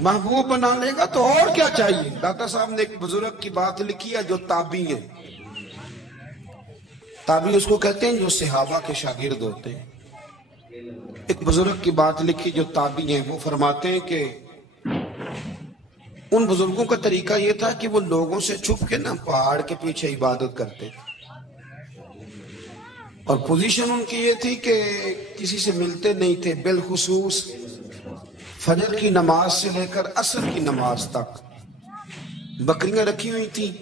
محبوب بنا لے گا تو اور کیا چاہیے. داتا صاحب نے ایک بزرگ کی بات لکھی ہے جو تابعی ہیں. تابعی اس کو کہتے ہیں جو صحابہ کے شاگرد ہوتے ہیں. ایک بزرگ کی بات لکھی جو تابعی ہیں. وہ فرماتے ہیں کہ ان بزرگوں کا طریقہ یہ تھا کہ وہ لوگوں سے چھپ کے نا پہاڑ کے پیچھے عبادت کرتے تھے. اور پوزیشن ان کی یہ تھی کہ کسی سے ملتے نہیں تھے. بالخصوص فجر کی نماز سے لے کر عصر کی نماز تک بکریاں رکھی ہوئی تھیں.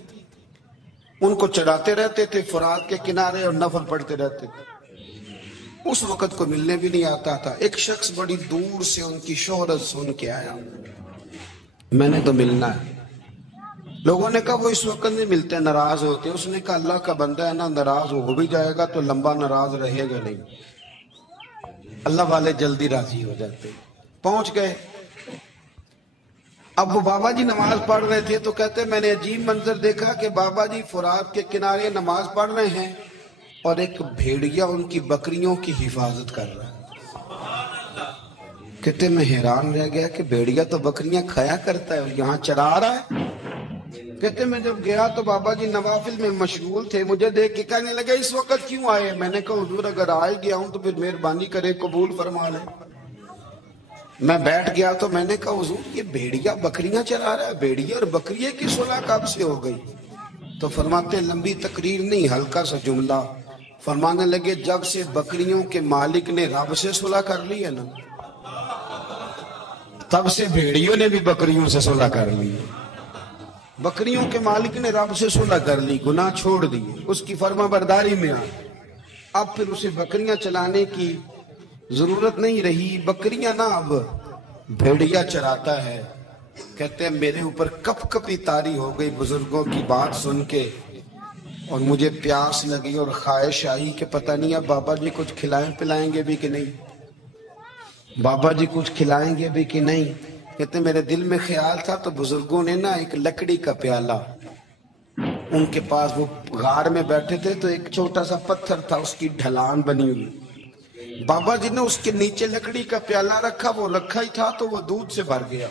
ان کو چڑھاتے رہتے تھے فرات کے کنارے اور نفل پڑھتے رہتے تھے. اس وقت کو ملنے بھی نہیں آتا تھا. ایک شخص بڑی دور سے ان کی شہرت سن کے آیا. میں نے تو ملنا ہے. لوگوں نے کہا وہ اس وقت نہیں ملتے, ناراض ہوتے. اس نے کہا اللہ کا بندہ ہے نا, ناراض ہو بھی جائے گا تو لمبا ناراض رہے گا نہیں. اللہ والے جلدی راضی ہو جاتے. پہنچ گئے. اب وہ بابا جی نماز پڑھ رہے تھے تو کہتے میں نے عجیب منظر دیکھا کہ بابا جی فرات کے کنارے نماز پڑھ رہے ہیں اور ایک بھیڑیا ان کی بکریوں کی حفاظت کر رہا ہے. کہتے میں حیران رہ گیا کہ بھیڑیا تو بکریاں کھایا کرتا ہے اور یہاں چرا رہا ہے. کہتے میں جب گیا تو بابا جی نوافل میں مشغول تھے. مجھے دیکھ کے کہنے لگے اس وقت کیوں آئے. میں نے کہا حضور اگر آئے گیا ہوں تو پھر مہربانی کرے قبول فرما لیں. میں بیٹھ گیا تو میں نے کہا حضور یہ بھیڑیا بکریاں چرا رہا ہے, بھیڑیا اور بکریے کی صلح کب سے ہو گئی. تو فرماتے لمبی تقریر نہیں, ہلکا سا جملہ. فرمانے لگے جب سے بکریوں کے مالک نے رب سے صلح کر لی ہے نا, تب سے بھیڑیوں نے بھی بکریوں سے صلح کر لی. بکریوں کے مالک نے رب سے صلح کر لی, گناہ چھوڑ دیے, اس کی فرما برداری میں آ. اب پھر اسے بکریاں چلانے کی ضرورت نہیں رہی. بکریاں نا اب بھیڑیا چراتا ہے. کہتے ہیں میرے اوپر کپ کپی طاری ہو گئی بزرگوں کی بات سن کے, اور مجھے پیاس لگی اور خواہش آئی کہ پتہ نہیں اب بابا جی کچھ کھلائیں پلائیں گے بھی کہ نہیں, بابا جی کچھ کھلائیں گے بھی کہ نہیں. کہتے میرے دل میں خیال تھا تو بزرگوں نے نا ایک لکڑی کا پیالہ, ان کے پاس وہ غار میں بیٹھے تھے تو ایک چھوٹا سا پتھر تھا, اس کی ڈھلان بنی ہوئی. بابا جی نے اس کے نیچے لکڑی کا پیالہ رکھا, وہ رکھا ہی تھا تو وہ دودھ سے بھر گیا.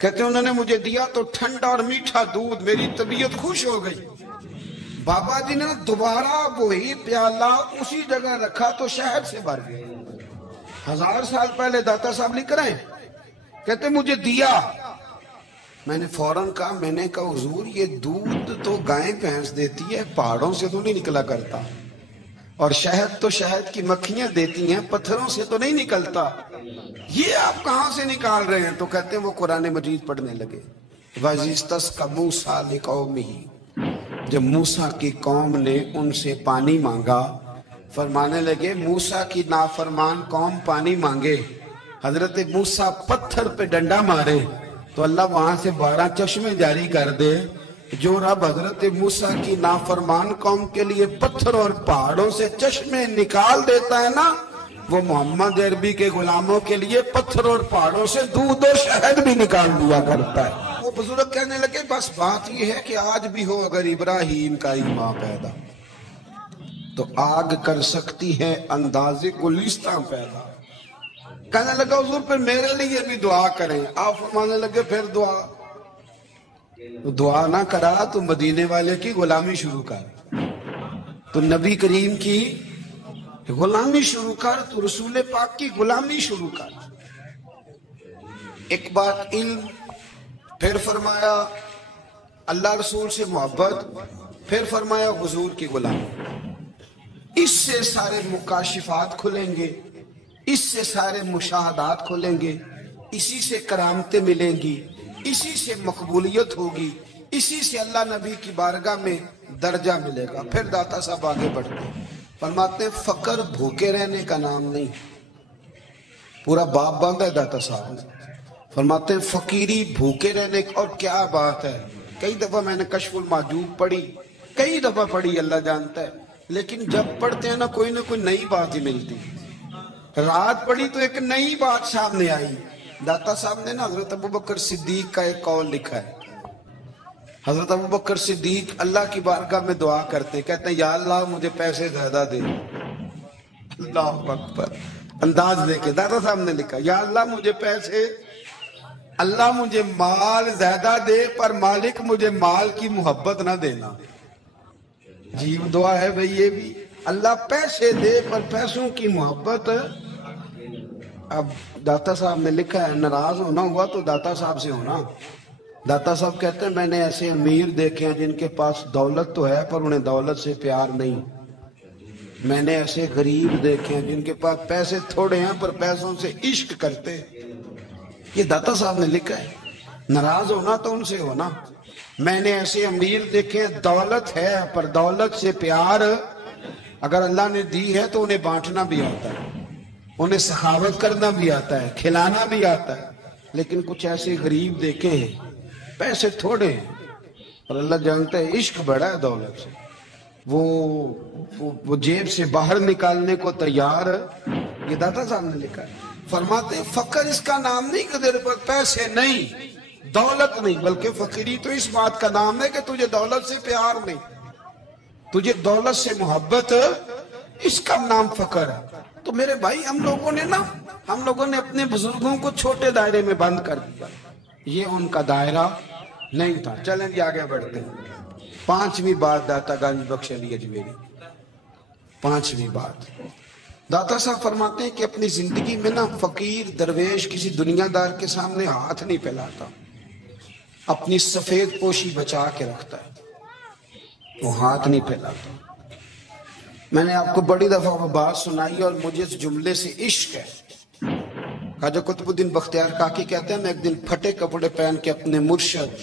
کہتے انہوں نے مجھے دیا تو ٹھنڈا اور میٹھا دودھ, میری طبیعت خوش ہو گئی. بابا جی نے دوبارہ وہی پیالہ اسی جگہ رکھا تو شہد سے بھر گیا. 1000 سال پہلے داتا صاحب لکھ رہے ہیں. کہتے مجھے دیا. میں نے فوراً کہا, میں نے کہا حضور یہ دودھ تو گائیں بھینس دیتی ہے, پہاڑوں سے تو نہیں نکلا کرتا, اور شہد تو شہد کی مکھیاں دیتی ہیں, پتھروں سے تو نہیں نکلتا, یہ آپ کہاں سے نکال رہے ہیں. تو کہتے ہیں وہ قرآن مجید پڑھنے لگے. وَإِذِ اسْتَسْقَىٰ مُوسَىٰ لِقَوْمِهِ, جب موسیٰ کی قوم نے ان سے پانی مانگا, فرمانے لگے موسیٰ کی نافرمان قوم پانی مانگے, حضرت موسیٰ پتھر پہ ڈنڈا مارے تو اللہ وہاں سے 12 چشمے جاری کر دے. جو رب حضرت موسیٰ کی نافرمان قوم کے لیے پتھر اور پہاڑوں سے چشمے نکال دیتا ہے نا, وہ محمد عربی کے غلاموں کے لیے پتھر اور پہاڑوں سے دودھ اور شہد بھی نکال دیا کرتا ہے. وہ بزرگ کہنے لگے بس بات یہ ہے کہ آج بھی ہو اگر ابراہیم کا ایمان پیدا تو آگ کر سکتی ہے انداز گلستان پیدا. کہنے لگا حضور پھر میرے لیے بھی دعا کریں. آپ فرمانے لگے پھر دعا نہ کرا تو مدینے والے کی غلامی شروع کر, تو نبی کریم کی غلامی شروع کر, تو رسول پاک کی غلامی شروع کر. ایک بات علم, پھر فرمایا اللہ رسول سے محبت, پھر فرمایا حضور کی غلامی. اس سے سارے مکاشفات کھلیں گے, اس سے سارے مشاہدات کھلیں گے, اسی سے کرامتیں ملیں گی, اسی سے مقبولیت ہوگی, اسی سے اللہ نبی کی بارگاہ میں درجہ ملے گا. پھر داتا صاحب آگے بڑھتے فرماتے ہیں فقر بھوکے رہنے کا نام نہیں. پورا باب باندھا ہے داتا صاحب نے. فرماتے ہیں فقیری بھوکے رہنے کا, اور کیا بات ہے. کئی دفعہ میں نے کشف المحجوب پڑھی, کئی دفعہ پڑھی, اللہ جانتا ہے, لیکن جب پڑھتے ہیں نا کوئی نئی بات ہی ملتی. رات پڑھی تو ایک نئی بات سامنے آئی. داتا صاحب نے نا حضرت ابوبکر صدیق کا ایک قول لکھا ہے. حضرت ابوبکر صدیق اللہ کی بارگاہ میں دعا کرتے, کہتے ہیں یا اللہ مجھے پیسے زیادہ دے. اللہ اکبر. انداز دیکھے داتا صاحب نے لکھا یا اللہ مجھے پیسے، اللہ مجھے مال زیادہ دے پر مالک مجھے مال کی محبت نہ دینا. عجیب دعا ہے بھئی یہ بھی، اللہ پیسے دے پر پیسوں کی محبت. اب داتا صاحب نے لکھا ہے ناراض ہونا ہوا تو داتا صاحب سے ہونا. داتا صاحب کہتے ہیں میں نے ایسے امیر دیکھے ہیں جن کے پاس دولت تو ہے پر انہیں دولت سے پیار نہیں. میں نے ایسے غریب دیکھے ہیں جن کے پاس پیسے تھوڑے ہیں پر پیسوں سے عشق کرتے. یہ داتا صاحب نے لکھا ہے. ناراض ہونا تو ان سے ہونا. میں نے ایسے امیر دیکھے ہیں دولت ہے پر دولت سے پیار اگر اللہ نے دی ہے تو انہیں بانٹنا بھی آتا ہے، انہیں سخاوت کرنا بھی آتا ہے، کھلانا بھی آتا ہے. لیکن کچھ ایسے غریب دیکھے ہیں پیسے تھوڑے ہیں اور اللہ جانتا ہے عشق بڑا ہے دولت سے. وہ جیب سے باہر نکالنے کو تیار. یہ داتا صاحب نے لکھا ہے. فرماتے ہیں فقر اس کا نام نہیں کہ تیرے پر پیسے نہیں، دولت نہیں، بلکہ فقیری تو اس بات کا نام ہے کہ تجھے دولت سے پیار نہیں، تجھے دولت سے محبت، اس کا نام فقر ہے. تو میرے بھائی ہم لوگوں نے اپنے بزرگوں کو چھوٹے دائرے میں بند کر دیا. یہ ان کا دائرہ نہیں تھا. چلیں جی آگے بڑھتے ہیں. 5ویں بات داتا گنج بخش علی اجمیری. 5ویں بات داتا صاحب فرماتے ہیں کہ اپنی زندگی میں فقیر درویش کسی دنیا دار کے سامنے ہاتھ نہیں پھیلاتا، اپنی سفید پوشی بچا کے رکھتا ہے، وہ ہاتھ نہیں پھیلاتا. میں نے آپ کو بڑی دفعہ وہ بات سنائی اور مجھے اس جملے سے عشق ہے. خواجہ قطب الدین بختیار کاکی کہتے ہیں میں ایک دن پھٹے کپڑے پہن کے اپنے مرشد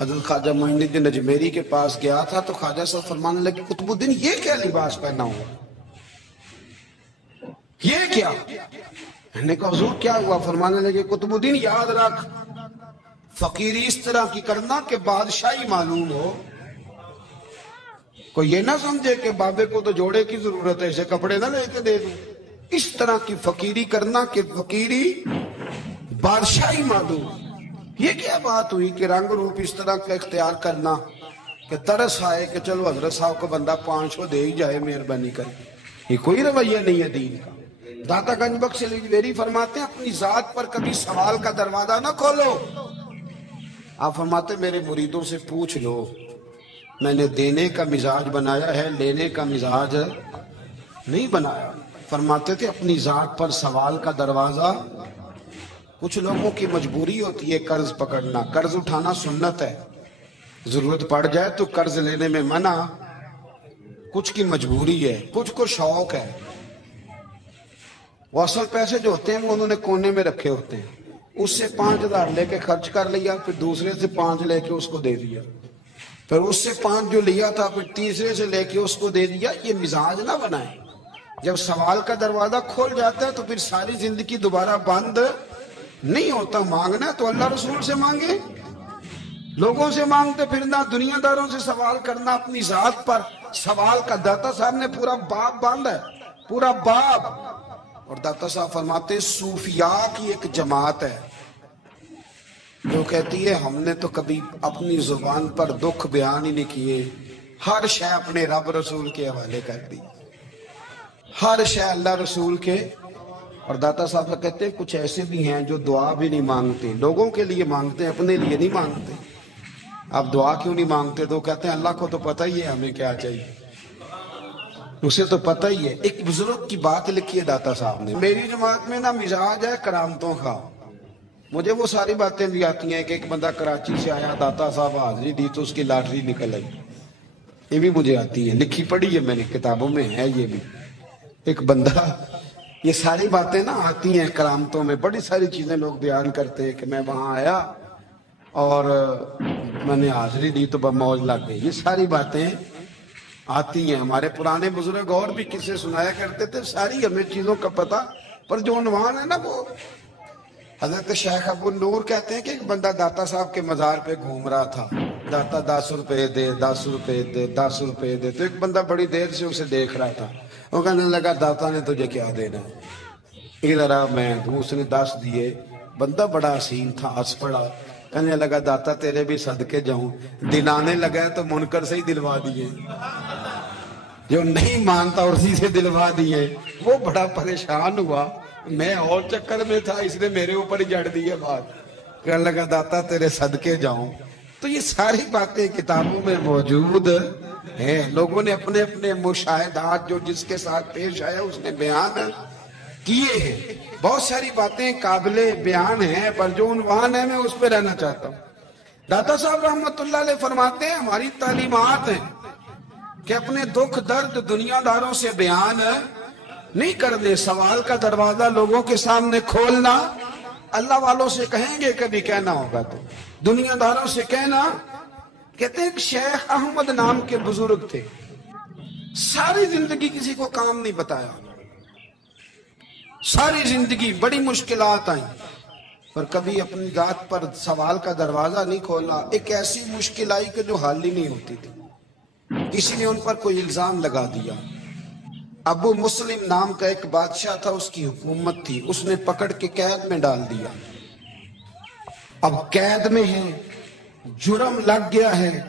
حضرت خواجہ معین الدین اجمیری کے پاس گیا تھا تو خواجہ صاحب فرمانے لگے قطب الدین یہ کیا لباس پہنا ہوا، یہ کیا؟ میں نے کہا حضور کیا ہوا؟ فرمانے لگے قطب الدین یاد رکھ فقیری اس طرح کی کرنا کہ بادشاہی معلوم ہو. کوئی یہ نہ سمجھے کہ بابے کو تو جوڑے کی ضرورت ہے اسے کپڑے نہ لے کے دے دوں. اس طرح کی فقیری کرنا کہ فقیری بادشاہی معلوم. یہ کیا بات ہوئی کہ رنگ روپ اس طرح کا اختیار کرنا کہ ترس آئے کہ چلو حضرت صاحب کو بندہ 500 دے ہی جائے مہربانی کر. یہ کوئی رویہ نہیں ہے دین کا. داتا گنج بخش علی اجمیری فرماتے ہیں اپنی ذات پر کبھی سوال کا دروازہ نہ کھولو. آپ فرماتے ہیں میرے مریدوں سے پوچھ لو میں نے دینے کا مزاج بنایا ہے، لینے کا مزاج نہیں بنایا. فرماتے تھے اپنی ذات پر سوال کا دروازہ. کچھ لوگوں کی مجبوری ہوتی ہے قرض پکڑنا، قرض اٹھانا سنت ہے، ضرورت پڑ جائے تو قرض لینے میں منع. کچھ کی مجبوری ہے، کچھ کو شوق ہے. وہ اصل پیسے جو ہوتے ہیں وہ انہوں نے کونے میں رکھے ہوتے ہیں، اس سے 5000 لے کے خرچ کر لیا، پھر دوسرے سے 5 لے کے اس کو دے دیا، پھر اس سے 5 جو لیا تھا پھر تیسرے سے لے کے اس کو دے دیا. یہ مزاج نہ بنائیں. جب سوال کا دروازہ کھول جاتا ہے تو پھر ساری زندگی دوبارہ بند نہیں ہوتا. مانگنا تو اللہ رسول سے مانگے، لوگوں سے مانگتے پھرنا، دنیا داروں سے سوال کرنا. اپنی ذات پر سوال کا داتا صاحب نے پورا باب باندھا ہے، پورا باب. اور داتا صاحب فرماتے ہیں صوفیاء کی ایک جماعت ہے جو کہتی ہے ہم نے تو کبھی اپنی زبان پر دکھ بیان ہی نہیں کیے، ہر شے اپنے رب رسول کے حوالے کر دی، ہر شے اللہ رسول کے. اور داتا صاحب کہتے ہیں کچھ ایسے بھی ہیں جو دعا بھی نہیں مانگتے، لوگوں کے لیے مانگتے ہیں، اپنے لیے نہیں مانگتے. آپ دعا کیوں نہیں مانگتے؟ تو کہتے ہیں اللہ کو تو پتہ ہی ہے ہمیں کیا چاہیے، اسے تو پتہ ہی ہے. ایک بزرگ کی بات لکھی ہے داتا صاحب نے. میری جماعت میں مزاج ہے کرامتوں کا. مجھے وہ ساری باتیں بھی آتی ہیں کہ ایک بندہ کراچی سے آیا، داتا صاحب حاضری دی تو اس کی لاٹری نکل آئی. یہ بھی مجھے آتی ہے، لکھی پڑھی ہے میں نے، کتابوں میں ہے. یہ بھی ایک بندہ، یہ ساری باتیں آتی ہیں کرامتوں میں. بڑی ساری چیزیں لوگ بیان کرتے ہیں کہ میں وہاں آیا اور میں نے حاضری دی تو موج لگ گئی. یہ ساری باتیں آتی ہیں. ہمارے پرانے بزرگ اور بھی قصے سنایا کرتے تھے. ساری ہمیں چیزوں کا پتہ، پر جو عنوان ہے وہ حضرت شیخ ابو نور کہتے ہیں کہ ایک بندہ داتا صاحب کے مزار پہ گھوم رہا تھا. داتا 10 روپے دے، 10 روپے دے، 10 روپے دے. تو ایک بندہ بڑی دیر سے اسے دیکھ رہا تھا. وہ کہنے لگا داتا نے تجھے کیا دینا ہے؟ ادھر آ میں دوں. اس نے 10 دیے. بندہ بڑا حسین تھا، ہنس پڑا. کہنے لگا داتا تیرے بھی صدقے جاؤں. دلانے لگا تو منکر سے ہی دلوا دیے. جو نہیں مانتا اسی سے دلوا دیے، وہ بڑا پریشان ہوا، میں اور چکر میں تھا، اس نے میرے اوپر ہی جڑ دی ہے بات، کہنے لگا داتا تیرے صدقے جاؤں۔ تو یہ ساری باتیں کتابوں میں موجود ہیں، لوگوں نے اپنے اپنے مشاہدات جو جس کے ساتھ پیش آیا اس نے بیان کیے ہیں۔ بہت ساری باتیں قابل بیان ہیں، پر جو عنوان ہے میں اس پہ رہنا چاہتا ہوں۔ داتا صاحب رحمت اللہ علیہ فرماتے ہیں ہماری تعلیمات ہیں کہ اپنے دکھ درد دنیا داروں سے بیان نہیں کرنے، سوال کا دروازہ لوگوں کے سامنے کھولنا، اللہ والوں سے کہیں گے کبھی کہنا ہوگا تو دنیا داروں سے کہنا۔ کہتے ہیں کہ شیخ احمد نام کے بزرگ تھے، ساری زندگی کسی کو کام نہیں بتایا، ساری زندگی بڑی مشکلات آئیں، پر کبھی اپنی ذات پر سوال کا دروازہ نہیں کھولا۔ ایک ایسی مشکل آئی کہ جو حل ہی نہیں ہوتی تھی، کسی نے ان پر کوئی الزام لگا دیا۔ ابو مسلم نام کا ایک بادشاہ تھا، اس کی حکومت تھی، اس نے پکڑ کے قید میں ڈال دیا۔ اب قید میں ہے، جرم لگ گیا ہے،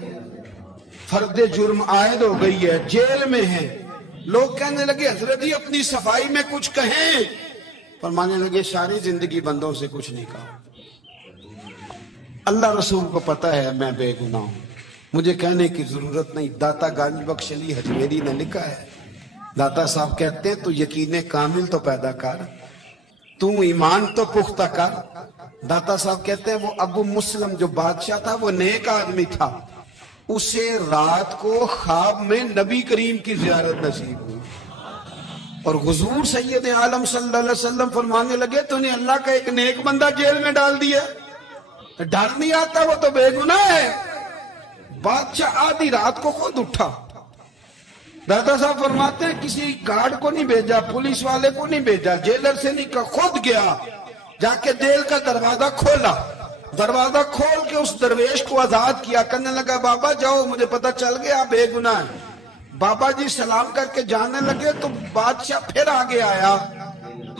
فرد جرم عائد ہو گئی ہے، جیل میں ہے۔ لوگ کہنے لگے حضرت جی اپنی صفائی میں کچھ کہیں، فرمانے لگے ساری زندگی بندوں سے کچھ نہیں کہا، اللہ رسول کو پتہ ہے میں بے گناہ ہوں، مجھے کہنے کی ضرورت نہیں۔ داتا گنج بخش علی حجویری نے لکھا ہے، داتا صاحب کہتے ہیں تو یقین کامل تو پیدا کر، تو ایمان تو پختہ کر۔ داتا صاحب کہتے ہیں وہ ابو مسلم جو بادشاہ تھا وہ نیک آدمی تھا، اسے رات کو خواب میں نبی کریم کی زیارت نصیب ہوئی، اور حضور سید عالم صلی اللہ علیہ وسلم فرمانے لگے تو نے اللہ کا ایک نیک بندہ جیل میں ڈال دیا، ڈر نہیں آتا، وہ تو بے گناہ ہے۔ بادشاہ آدھی رات کو خود اٹھا، دادا صاحب فرماتے ہیں کسی گارڈ کو نہیں بھیجا، پولیس والے کو نہیں بھیجا، جیلر سے نہیں کہا، خود گیا، جا کے جیل کا دروازہ کھولا، دروازہ کھول کے اس درویش کو آزاد کیا، کہنے لگا بابا جاؤ مجھے پتہ چل گیا آپ بے گناہ ہیں۔ بابا جی سلام کر کے جانے لگے تو بادشاہ پھر آگے آیا،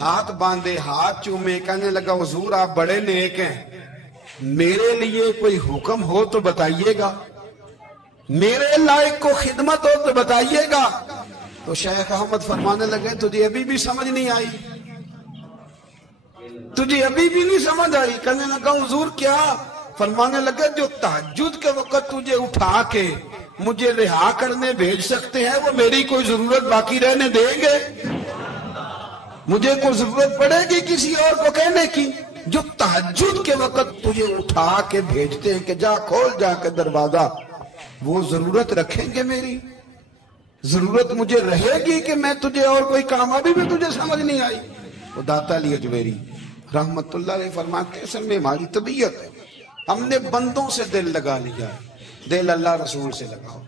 ہاتھ باندھے، ہاتھ چومے، کہنے لگا حضور آپ بڑے نیک ہیں، میرے لیے کوئی حکم ہو تو بتائیے گا، میرے لائق کو خدمت ہو تو بتائیے گا۔ تو شیخ احمد فرمانے لگے تجھے ابھی بھی سمجھ نہیں آئی، تجھے ابھی بھی نہیں سمجھ آئی؟ کہنے لگا حضور کیا؟ فرمانے لگے جو تہجد کے وقت تجھے اٹھا کے مجھے رہا کرنے بھیج سکتے ہیں وہ میری کوئی ضرورت باقی رہنے دیں گے؟ مجھے کوئی ضرورت پڑے گی کسی اور کو کہنے کی؟ جو تہجد کے وقت تجھے اٹھا کے بھیجتے ہیں کہ جا کھول جا کے دروازہ، وہ ضرورت رکھیں گے؟ میری ضرورت مجھے رہے گی کہ میں تجھے اور کوئی کام؟ ابھی بھی تجھے سمجھ نہیں آئی؟ وہ داتا علی حجویری رحمت اللہ علیہ فرماتے ہیں اصل میں ہماری طبیعت ہے، ہم نے بندوں سے دل لگا لیا ہے، دل اللہ رسول سے لگاؤ،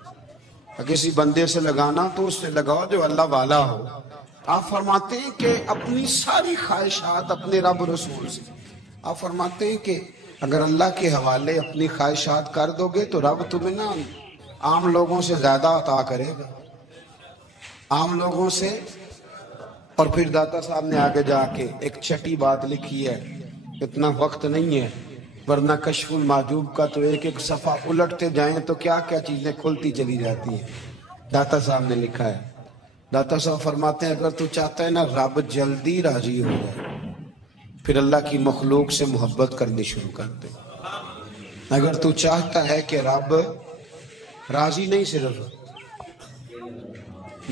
کسی بندے سے لگانا تو اس سے لگاؤ جو اللہ والا ہو۔ آپ فرماتے ہیں کہ اپنی ساری خواہشات اپنے رب رسول سے، آپ فرماتے ہیں کہ اگر اللہ کے حوالے اپنی خواہشات کر دو گے تو رب تمہیں نا عام لوگوں سے زیادہ عطا کرے گا، عام لوگوں سے۔ اور پھر داتا صاحب نے آگے جا کے ایک چھٹی بات لکھی ہے، اتنا وقت نہیں ہے ورنہ کشف المحجوب کا تو ایک ایک صفحہ الٹتے جائیں تو کیا کیا چیزیں کھلتی چلی جاتی ہیں۔ داتا صاحب نے لکھا ہے، داتا صاحب فرماتے ہیں اگر تو چاہتا ہے نا رب جلدی راضی ہو جائے پھر اللہ کی مخلوق سے محبت کرنی شروع کر دے۔ اگر تو چاہتا ہے کہ رب راضی نہیں صرف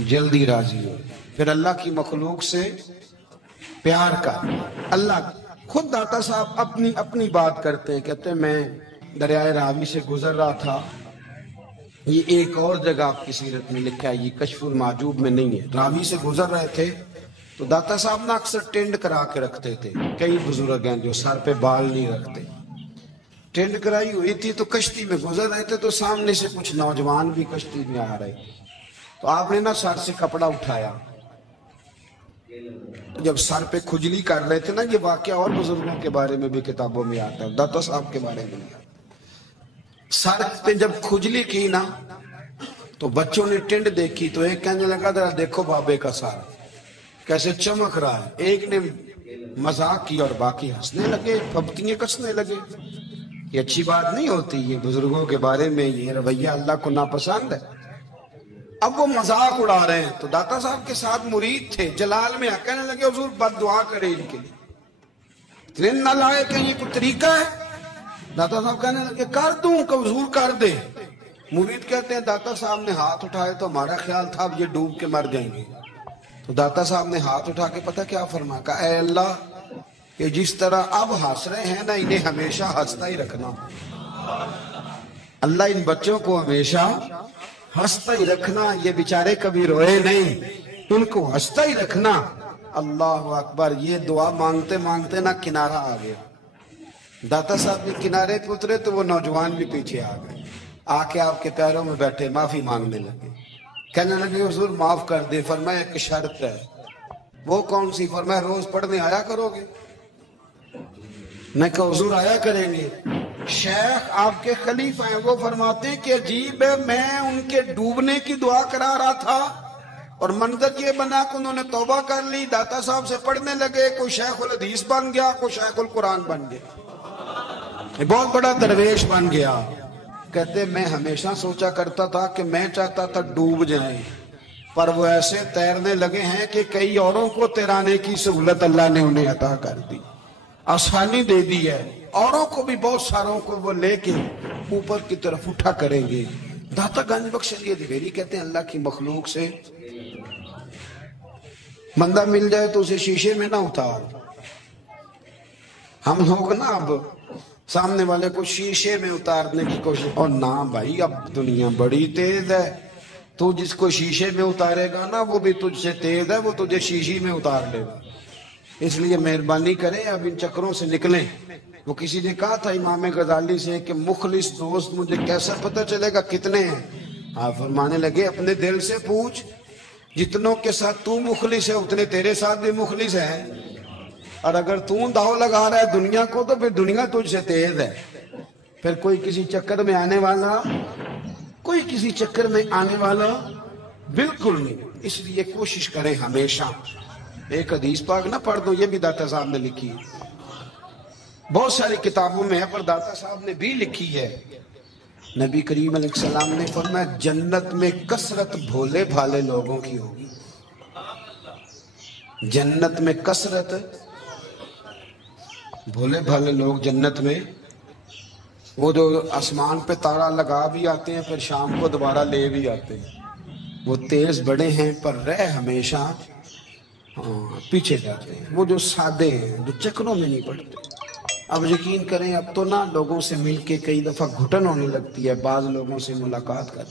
جلدی راضی ہو پھر اللہ کی مخلوق سے پیار کا۔ اللہ خود داتا صاحب اپنی بات کرتے ہیں، کہتے ہیں میں دریائے راوی سے گزر رہا تھا، یہ ایک اور جگہ آپ کی سیرت میں لکھا ہے، یہ کشف المحجوب میں نہیں ہے، راوی سے گزر رہے تھے تو داتا صاحب نے اکثر ٹینڈ کرا کے رکھتے تھے، کئی بزرگ ہیں جو سر پہ بال نہیں رکھتے، ٹینڈ کرائی ہوئی تھی تو کشتی میں گزر رہے تھے تو سامنے سے کچھ نوجوان بھی کشتی میں آ رہے تو آپ نے نا سر سے کپڑا اٹھایا، جب سر پہ کھجلی کر رہے تھے نا، یہ واقعہ اور بزرگوں کے بارے میں بھی کتابوں میں آتا ہے، داتا صاحب کے بارے میں سر پہ جب کھجلی کی نا تو بچوں نے ٹینڈ دیکھی تو ایک کہنے لگا ذرا دیکھو بابے کا سر کیسے چمک رہا ہے، ایک نے مذاق کی اور باقی ہنسنے لگے، پھپتیاں کسنے لگے۔ یہ اچھی بات نہیں ہوتی، یہ بزرگوں کے بارے میں یہ رویہ اللہ کو ناپسند ہے۔ اب وہ مذاق اڑا رہے ہیں تو داتا صاحب کے ساتھ مرید تھے جلال میں کہنے لگے حضور بد دعا کرے ان کے لیے، اتنے نہ لائے کہ یہ کوئی طریقہ ہے؟ داتا صاحب کہنے لگے کر دوں کہ حضور کر دے۔ مرید کہتے ہیں داتا صاحب نے ہاتھ اٹھائے تو ہمارا خیال تھا اب یہ ڈوب کے مر جائیں گے، تو داتا صاحب نے ہاتھ اٹھا کے پتہ کیا فرمایا، کہا اے اللہ کہ جس طرح اب ہنس رہے ہیں نا انہیں ہمیشہ ہنستا ہی رکھنا، اللہ ان بچوں کو ہمیشہ ہنستا ہی رکھنا، یہ بیچارے کبھی روئے نہیں، ان کو ہنستا ہی رکھنا۔ اللہ اکبر، یہ دعا مانگتے مانگتے نا کنارہ آ گیا۔ داتا صاحب بھی کنارے پہ اترے تو وہ نوجوان بھی پیچھے آ گئے، آ کے آپ کے پیروں میں بیٹھے معافی مانگنے لگے، کہنے لگے حضور معاف کر دے۔ فرمایا ایک شرط ہے۔ وہ کون سی؟ فرمایا روز پڑھنے آیا کرو گے؟ میں کہا حضور آیا کریں گے۔ شیخ آپ کے خلیفہ ہیں، وہ فرماتے ہیں کہ عجیب ہے، میں ان کے ڈوبنے کی دعا کرا رہا تھا اور منظر یہ بنا کہ انہوں نے توبہ کر لی، داتا صاحب سے پڑھنے لگے، کوئی شیخ الحدیث بن گیا، کوئی شیخ القرآن بن گیا، بہت بڑا درویش بن گیا۔ کہتے میں ہمیشہ سوچا کرتا تھا کہ میں چاہتا تھا ڈوب جائیں، پر وہ ایسے تیرنے لگے ہیں کہ کئی اوروں کو تیرانے کی سہولت اللہ نے انہیں عطا کر دی، آسانی دے دی ہے، اوروں کو بھی بہت ساروں کو وہ لے کے اوپر کی طرف اٹھا کریں گے۔ داتا گنج بخش علی دیوری کہتے ہیں اللہ کی مخلوق سے بندہ مل جائے تو اسے شیشے میں نہ اتار۔ ہم لوگ نا اب سامنے والے کو شیشے میں اتارنے کی کوشش، اور نہ بھائی اب دنیا بڑی تیز ہے، تو جس کو شیشے میں اتارے گا نا وہ بھی تجھ سے تیز ہے، وہ تجھے شیشی میں اتار لے گا۔ اس لیے مہربانی کریں اب ان چکروں سے نکلیں۔ وہ کسی نے کہا تھا امام غزالی سے کہ مخلص دوست مجھے کیسا پتہ چلے گا کتنے ہیں؟ آپ فرمانے لگے اپنے دل سے پوچھ، جتنوں کے ساتھ تو مخلص ہے اتنے تیرے ساتھ بھی مخلص ہے، اور اگر تو داؤ لگا رہا ہے دنیا کو تو پھر دنیا تجھ سے تیز ہے۔ پھر کوئی کسی چکر میں آنے والا بالکل نہیں۔ اس لیے کوشش کریں ہمیشہ، ایک حدیث پاک نہ پڑھ دو، یہ بھی داتا صاحب نے لکھی ہے، بہت ساری کتابوں میں ہے پر داتا صاحب نے بھی لکھی ہے۔ نبی کریم علیہ السلام نے فرمایا جنت میں کثرت بھولے بھالے لوگوں کی ہوگی، جنت میں کثرت بھولے بھالے لوگ جنت میں، وہ جو آسمان پہ تارا لگا بھی آتے ہیں پھر شام کو دوبارہ لے بھی آتے ہیں، وہ تیز بڑے ہیں پر رہ ہمیشہ پیچھے جاتے ہیں، وہ جو سادے ہیں جو چکروں میں نہیں پڑتے۔ اب یقین کریں اب تو نا لوگوں سے مل کے کئی دفعہ گھٹن ہونے لگتی ہے، بعض لوگوں سے ملاقات کر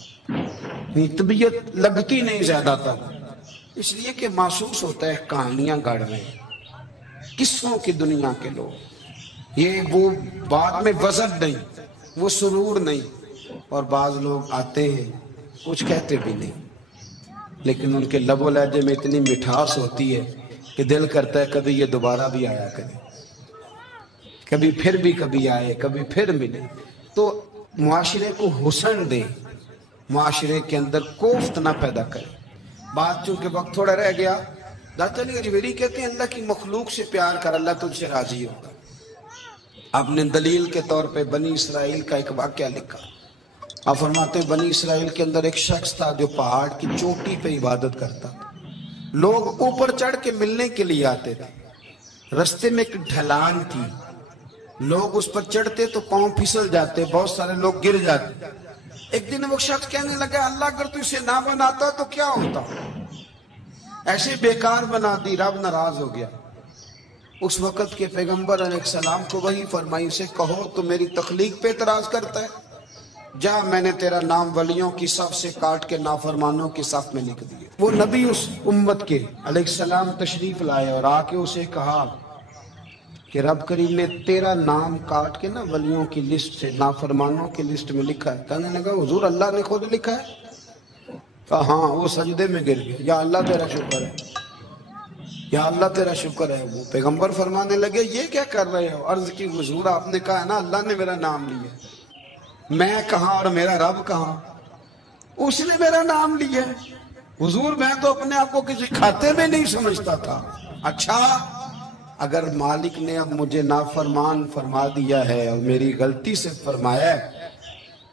طبیعت لگتی نہیں زیادہ تر، اس لیے کہ محسوس ہوتا ہے کہانیاں گڑھ رہے ہیں، قصوں کی دنیا کے لوگ، یہ وہ بات میں وزن نہیں، وہ سرور نہیں، اور بعض لوگ آتے ہیں کچھ کہتے بھی نہیں لیکن ان کے لب و لہجے میں اتنی مٹھاس ہوتی ہے کہ دل کرتا ہے کبھی یہ دوبارہ بھی آیا کرے، کبھی پھر بھی کبھی آئے، کبھی پھر ملے۔ تو معاشرے کو حسن دے، معاشرے کے اندر کوفت نہ پیدا کرے۔ بات چونکہ وقت تھوڑا رہ گیا، داتا علی اجمیری کہتے ہیں اللہ کی مخلوق سے پیار کر، اللہ تجھ سے راضی ہوگا۔ آپ نے دلیل کے طور پہ بنی اسرائیل کا ایک واقعہ لکھا، آپ فرماتے ہیں بنی اسرائیل کے اندر ایک شخص تھا جو پہاڑ کی چوٹی پہ عبادت کرتا تھا، لوگ اوپر چڑھ کے ملنے کے لیے آتے تھے، رستے میں ایک ڈھلان تھی، لوگ اس پر چڑھتے تو پاؤں پھسل جاتے، بہت سارے لوگ گر جاتے۔ ایک دن وہ شخص کہنے لگا اللہ اگر تو اسے نہ بناتا تو کیا ہوتا، ایسے بیکار بنا دی، رب ناراض ہو گیا۔ اس وقت کے پیغمبر علیہ السلام کو وہی فرمائی اسے کہو تو میری تخلیق پہ اعتراض کرتا ہے، جا میں نے تیرا نام ولیوں کی صف سے کاٹ کے نافرمانوں کی صف میں لکھ دیا۔ وہ نبی اس امت کے علیہ السلام تشریف لائے اور آ کے اسے کہا کہ رب کریم نے تیرا نام کاٹ کے نا ولیوں کی لسٹ سے نافرمانوں کی لسٹ میں لکھا ہے۔ کہنے لگا حضور اللہ نے خود لکھا ہے؟ کہا ہاں۔ وہ سجدے میں گر گیا، یا اللہ تیرا شکر ہے، یا اللہ تیرا شکر ہے۔ وہ پیغمبر فرمانے لگے یہ کیا کر رہے ہو؟ عرض کی حضور آپ نے کہا ہے نا اللہ نے میرا نام لیا، میں کہاں اور میرا رب کہاں؟ اس نے میرا نام لیا۔ حضور میں تو اپنے آپ کو کسی کھاتے میں نہیں سمجھتا تھا۔ اچھا اگر مالک نے اب مجھے نافرمان فرما دیا ہے اور میری غلطی سے فرمایا ہے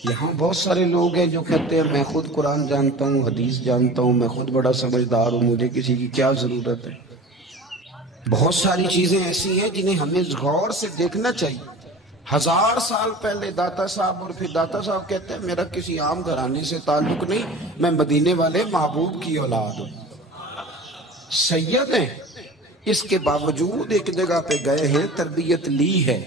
یہاں بہت سارے لوگ ہیں جو کہتے ہیں میں خود قرآن جانتا ہوں، حدیث جانتا ہوں، میں خود بڑا سمجھدار ہوں، مجھے کسی کی کیا ضرورت ہے۔ بہت ساری چیزیں ایسی ہیں جنہیں ہمیں غور سے دیکھنا چاہیے۔ 1000 سال پہلے داتا صاحب، اور پھر داتا صاحب کہتے ہیں میرا کسی عام گھرانے سے تعلق نہیں، میں مدینے والے محبوب کی اولاد ہوں، سید ہیں۔ اس کے باوجود ایک جگہ پہ گئے ہیں، تربیت لی ہے،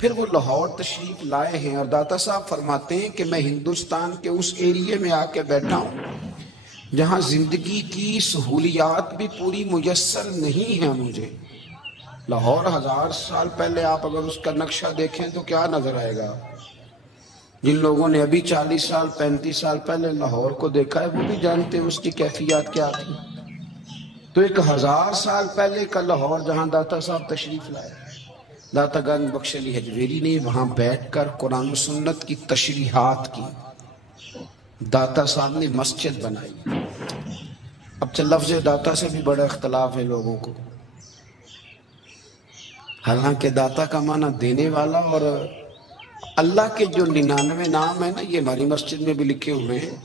پھر وہ لاہور تشریف لائے ہیں، اور داتا صاحب فرماتے ہیں کہ میں ہندوستان کے اس ایریے میں آ کے بیٹھا ہوں جہاں زندگی کی سہولیات بھی پوری میسر نہیں ہیں مجھے۔ لاہور 1000 سال پہلے آپ اگر اس کا نقشہ دیکھیں تو کیا نظر آئے گا؟ جن لوگوں نے ابھی 40 سال 35 سال پہلے لاہور کو دیکھا ہے وہ بھی جانتے ہیں اس کی کیفیات کیا تھی۔ تو ایک 1000 سال پہلے کا لاہور جہاں داتا صاحب تشریف لائے، داتا گنج بخش علی حجویری نے وہاں بیٹھ کر قرآن و سنت کی تشریحات کی، داتا صاحب نے مسجد بنائی۔ اب لفظ داتا سے بھی بڑا اختلاف ہے لوگوں کو، حالانکہ داتا کا معنی دینے والا، اور اللہ کے جو 99 نام ہیں نا، یہ ہماری مسجد میں بھی لکھے ہوئے ہیں،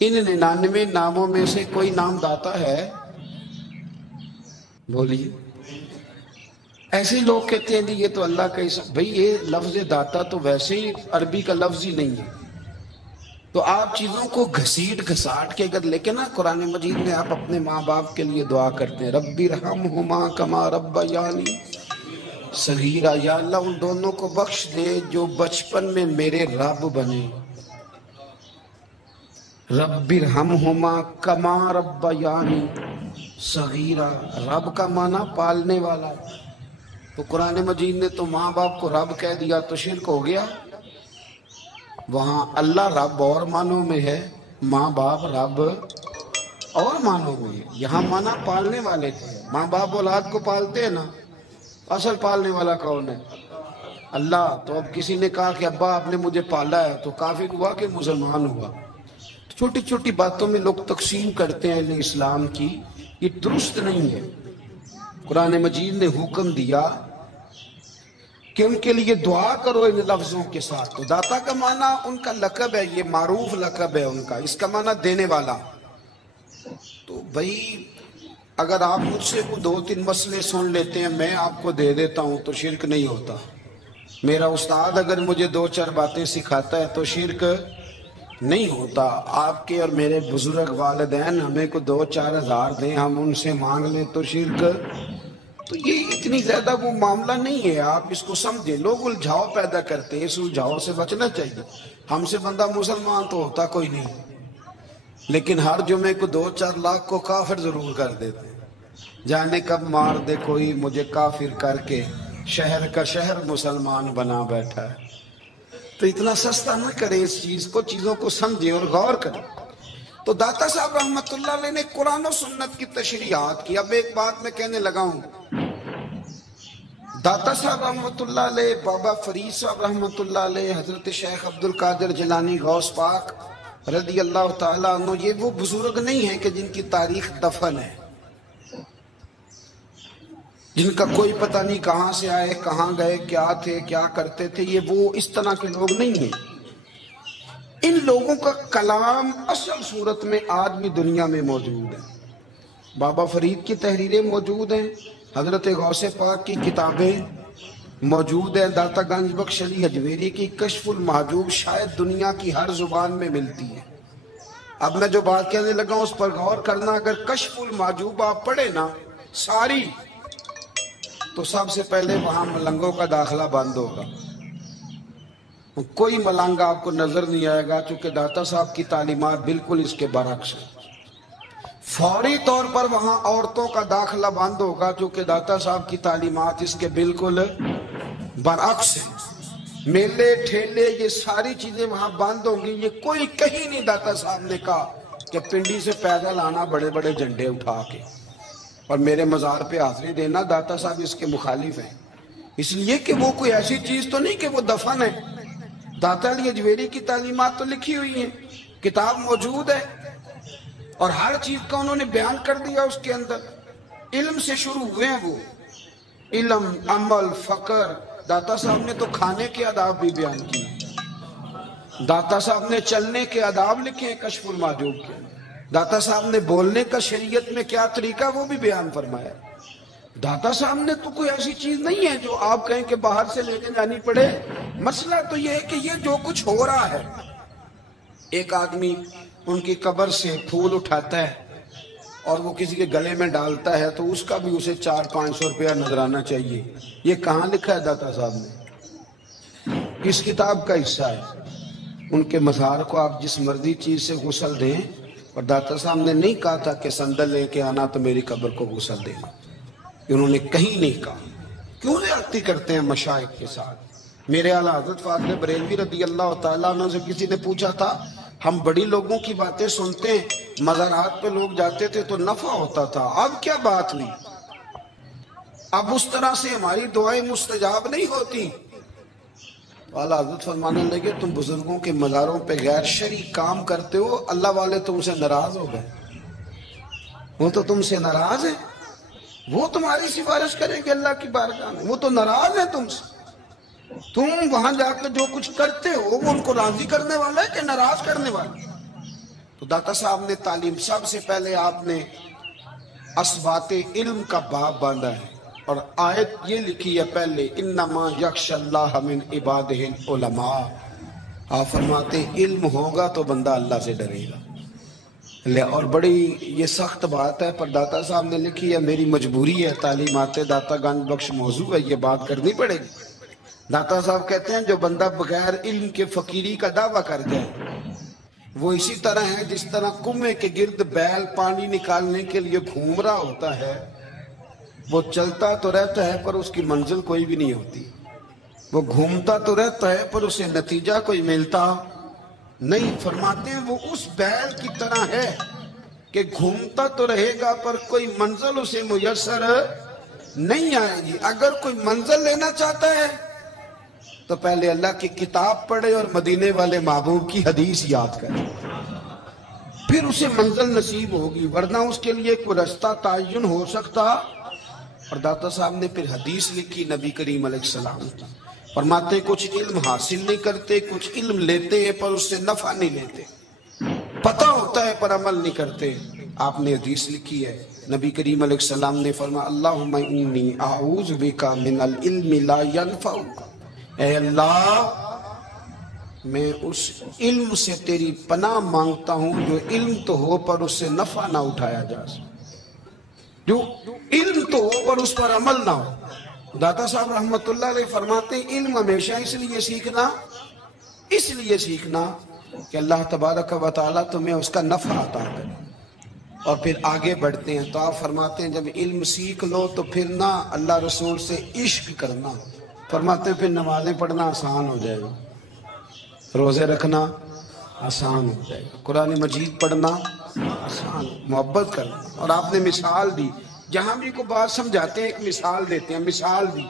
ان 99 ناموں میں سے کوئی نام داتا ہے؟ بولیے۔ ایسے لوگ کہتے ہیں یہ تو اللہ کا اسم، بھئی یہ لفظ داتا تو ویسے ہی عربی کا لفظ ہی نہیں ہے، تو آپ چیزوں کو گھسیٹ گھساٹ کے اگر لے کے نا، قرآن مجید میں آپ اپنے ماں باپ کے لیے دعا کرتے ہیں رب ارحمہما کما ربیانی صغیرا، یا اللہ ان دونوں کو بخش دے جو بچپن میں میرے رب بنے۔ رب ارحمہما کما ربیانی صغیرا، رب کا معنی پالنے والا، تو قرآن مجید نے تو ماں باپ کو رب کہہ دیا تو شرک ہو گیا۔ وہاں اللہ رب اور معنوں میں ہے، ماں باپ رب اور معنوں میں ہے۔ یہاں معنی پالنے والے تھے، ماں باپ اولاد کو پالتے ہیں نا، اصل پالنے والا کون ہے؟ اللہ۔ تو اب کسی نے کہا کہ ابا آپ نے مجھے پالا ہے، تو کافر ہوا کہ مسلمان ہوا؟ چھوٹی چھوٹی باتوں میں لوگ تقسیم کرتے ہیں اہل اسلام کی، یہ درست نہیں ہے۔ قرآن مجید نے حکم دیا کہ ان کے لیے دعا کرو ان لفظوں کے ساتھ۔ تو داتا کا معنی ان کا لقب ہے، یہ معروف لقب ہے ان کا، اس کا معنی دینے والا۔ تو بھئی اگر آپ مجھ سے 2-3 مسئلے سن لیتے ہیں، میں آپ کو دے دیتا ہوں تو شرک نہیں ہوتا۔ میرا استاد اگر مجھے 2-4 باتیں سکھاتا ہے تو شرک نہیں ہوتا۔ آپ کے اور میرے بزرگ والدین ہمیں کو 2-4 ہزار دیں، ہم ان سے مانگ لیں تو شرک، تو یہ اتنی زیادہ وہ معاملہ نہیں ہے، آپ اس کو سمجھیں۔ لوگ الجھاؤ پیدا کرتے ہیں، اس الجھاؤ سے بچنا چاہیے۔ ہم سے بندہ مسلمان تو ہوتا کوئی نہیں، لیکن ہر جمعے کو 2-4 لاکھ کو کافر ضرور کر دیتے ہیں۔ جانے کب مار دے کوئی مجھے کافر کر کے، شہر کا شہر مسلمان بنا بیٹھا ہے۔ تو اتنا سستا نہ کرے اس چیز کو، چیزوں کو سمجھیں اور غور کریں۔ تو داتا صاحب رحمت اللہ علیہ نے قرآن و سنت کی تشریحات کی۔ اب ایک بات میں کہنے لگا ہوں، داتا صاحب رحمت اللہ علیہ، بابا فرید صاحب رحمت اللہ علیہ، حضرت شیخ عبد القادر جیلانی غوث پاک رضی اللہ تعالیٰ عنہ، یہ وہ بزرگ نہیں ہیں کہ جن کی تاریخ دفن ہے، جن کا کوئی پتہ نہیں کہاں سے آئے، کہاں گئے، کیا تھے، کیا کرتے تھے، یہ وہ اس طرح کے لوگ نہیں ہیں۔ ان لوگوں کا کلام اصل صورت میں آج بھی دنیا میں موجود ہے۔ بابا فرید کی تحریریں موجود ہیں، حضرت غوث پاک کی کتابیں موجود ہیں، داتا گنج بخش علی حجویری کی کشف المحجوب شاید دنیا کی ہر زبان میں ملتی ہے۔ اب میں جو بات کہنے لگا ہوں اس پر غور کرنا، اگر کشف المحجوب آپ پڑھے نا ساری، تو سب سے پہلے وہاں ملنگوں کا داخلہ بند ہوگا، کوئی ملنگ آپ کو نظر نہیں آئے گا، چونکہ داتا صاحب کی تعلیمات بالکل اس کے برعکس ہیں۔ فوری طور پر وہاں عورتوں کا داخلہ بند ہوگا، چونکہ داتا صاحب کی تعلیمات اس کے بالکل برعکس ہیں۔ میلے ٹھیلے یہ ساری چیزیں وہاں بند ہوں گی۔ یہ کوئی کہیں نہیں داتا صاحب نے کہا کہ پنڈی سے پیدل آنا بڑے بڑے جھنڈے اٹھا کے اور میرے مزار پہ حاضری دینا، داتا صاحب اس کے مخالف ہیں، اس لیے کہ وہ کوئی ایسی چیز تو نہیں کہ وہ دفن ہے۔ داتا علی حجویری کی تعلیمات تو لکھی ہوئی ہیں، کتاب موجود ہے، اور ہر چیز کا انہوں نے بیان کر دیا اس کے اندر۔ علم سے شروع ہوئے ہیں وہ، علم، عمل، فقر۔ داتا صاحب نے تو کھانے کے آداب بھی بیان کیے۔ داتا صاحب نے چلنے کے آداب لکھے ہیں کشف المحجوب کے، داتا صاحب نے بولنے کا شریعت میں کیا طریقہ وہ بھی بیان فرمایا۔ داتا صاحب نے تو کوئی ایسی چیز نہیں ہے جو آپ کہیں کہ باہر سے لے کے جانی پڑے۔ مسئلہ تو یہ ہے کہ یہ جو کچھ ہو رہا ہے، ایک آدمی ان کی قبر سے پھول اٹھاتا ہے اور وہ کسی کے گلے میں ڈالتا ہے تو اس کا بھی اسے 400-500 روپیہ نذرانہ چاہیے۔ یہ کہاں لکھا ہے داتا صاحب نے؟ کس کتاب کا حصہ ہے؟ ان کے مزار کو آپ جس مرضی چیز سے غسل دیں، اور داتا صاحب نے نہیں کہا تھا کہ سندل لے کے آنا تو میری قبر کو غسل دینا، انہوں نے کہیں نہیں کہا۔ کیوں زیادتی کرتے ہیں مشائخ کے ساتھ؟ میرے اعلیٰ حضرت فاضل بریلوی رضی اللہ تعالیٰ عنہ سے کسی نے پوچھا تھا، ہم بڑی لوگوں کی باتیں سنتے ہیں، مزارات پہ لوگ جاتے تھے تو نفع ہوتا تھا، اب کیا بات ہوئی؟ اب اس طرح سے ہماری دعائیں مستجاب نہیں ہوتی۔ اعلیٰ حضرت فرمانے لگے، تم بزرگوں کے مزاروں پہ غیر شرعی کام کرتے ہو، اللہ والے تم سے ناراض ہو گئے۔ وہ تو تم سے ناراض ہیں، وہ تمہاری سفارش کریں گے اللہ کی بارگاہ میں، وہ تو ناراض ہیں تم سے۔ تم وہاں جا کے جو کچھ کرتے ہو وہ ان کو راضی کرنے والا ہے کہ ناراض کرنے والا ہے؟ تو داتا صاحب نے تعلیم، سب سے پہلے آپ نے اسبات علم کا باب باندھا ہے، اور آیت یہ لکھی ہے پہلے، انما یخشی اللہ من عبادہ العلماء۔ آپ فرماتے علم ہوگا تو بندہ اللہ سے ڈرے گا۔ اور بڑی یہ سخت بات ہے، پر داتا صاحب نے لکھی ہے، میری مجبوری ہے، تعلیمات داتا گنج بخش موضوع ہے، یہ بات کرنی پڑے گی۔ داتا صاحب کہتے ہیں جو بندہ بغیر علم کے فقیری کا دعویٰ کر جائے وہ اسی طرح ہے جس طرح کنویں کے گرد بیل پانی نکالنے کے لیے گھوم رہا ہوتا ہے، وہ چلتا تو رہتا ہے پر اس کی منزل کوئی بھی نہیں ہوتی، وہ گھومتا تو رہتا ہے پر اسے نتیجہ کوئی ملتا نہیں۔ فرماتے ہیں وہ اس بیل کی طرح ہے کہ گھومتا تو رہے گا پر کوئی منزل اسے میسر نہیں آئے گی۔ اگر کوئی منزل لینا چاہتا ہے تو پہلے اللہ کی کتاب پڑھے اور مدینے والے محبوب کی حدیث یاد کرے، پھر اسے منزل نصیب ہوگی، ورنہ اس کے لیے کوئی رستہ تعین ہو سکتا۔ اور داتا صاحب نے پھر حدیث لکھی نبی کریم علیہ السلام کی، فرماتے کچھ علم حاصل نہیں کرتے، کچھ علم لیتے ہیں پر اس سے نفع نہیں لیتے، پتہ ہوتا ہے پر عمل نہیں کرتے۔ آپ نے حدیث لکھی ہے، نبی کریم علیہ السلام نے فرمایا، اللہم انی اعوذ بک من العلم لا ینفع، اے اللہ میں اس علم سے تیری پناہ مانگتا ہوں جو علم تو ہو پر اس سے نفع نہ اٹھایا جا سکے، جو علم تو ہو پر اس پر عمل نہ ہو۔ داتا صاحب رحمت اللہ علیہ فرماتے ہیں علم ہمیشہ اس لیے سیکھنا کہ اللہ تبارک و تعالیٰ تمہیں اس کا نفع عطا کرے، اور پھر آگے بڑھتے ہیں تو آپ فرماتے ہیں جب علم سیکھ لو تو پھر نہ اللہ رسول سے عشق کرنا، فرماتے ہیں پھر نمازیں پڑھنا آسان ہو جائے گا، روزے رکھنا آسان ہو جائے گا، قرآن مجید پڑھنا آسان، محبت کرنا۔ اور آپ نے مثال دی، جہاں بھی کوئی بات سمجھاتے ہیں ایک مثال دیتے ہیں، مثال دی